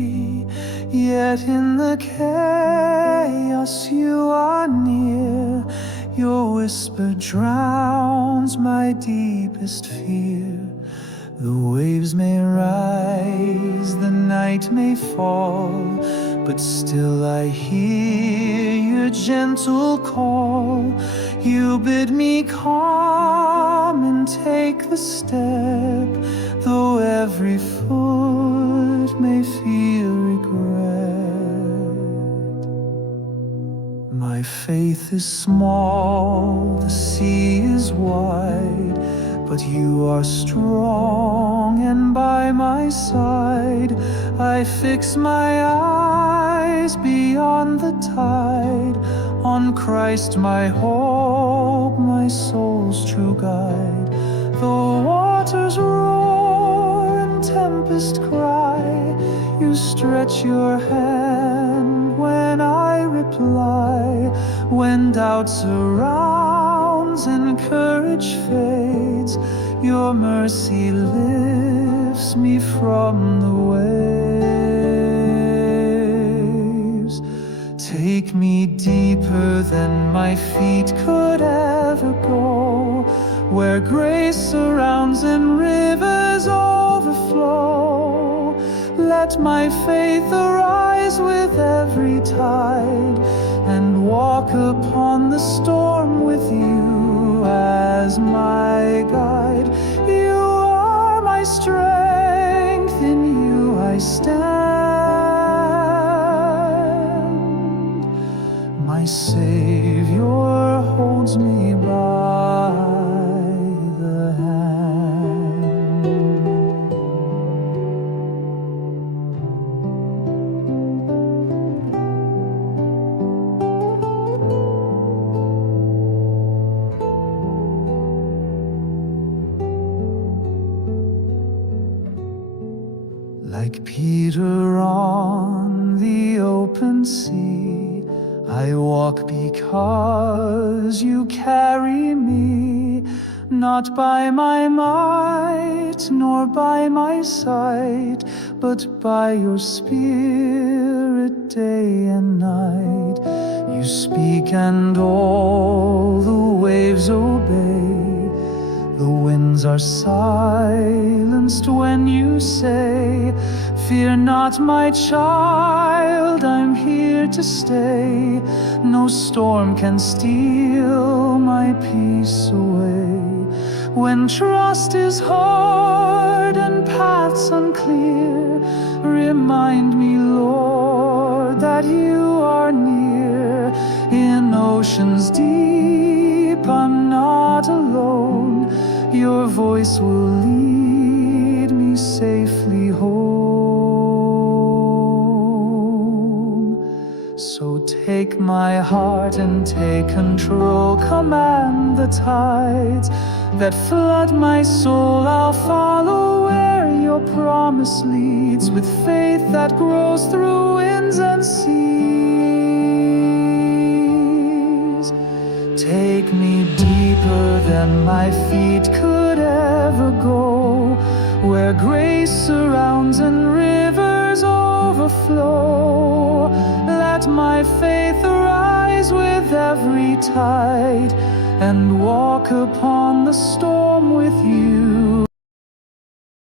free. Yet in the chaos you are near. Your whisper drowns my deepest fear. The waves may rise, the night may fall, but still I hear your gentle call. You bid me come and take the step, though every foot may feel regret. My faith is small, the sea is wide, but you are strong and by my side. I fix my eyes beyond the tide, on Christ my hope, my soul's true guide. Though waters roar and tempest cry, you stretch your hand when I reply. When doubt surrounds and courage fades, your mercy lifts me from the waves. Take me deeper than my feet could ever go, where grace surrounds and rivers overflow. Let my faith arise with every tide, and walk upon the storm with you as my guide. You are my strength, in you I stand. My Savior holds me by the hand. Like Peter on the open sea, I walk because you carry me, not by my might nor by my sight, but by your Spirit day and night. You speak and all the waves obey. The winds are silenced when you say, fear not, my child, I'm here to stay. No storm can steal my peace away. When trust is hard and paths unclear, remind me, Lord, that you are near. In oceans deep, I'm not alone. Your voice will lead me safely home. So take my heart and take control. Command the tides that flood my soul. I'll follow where your promise leads, with faith that grows through winds and seas. Take me deeper than my feet could ever go, where grace surrounds and rivers overflow. Let my faith arise with every tide, and walk upon the storm with you.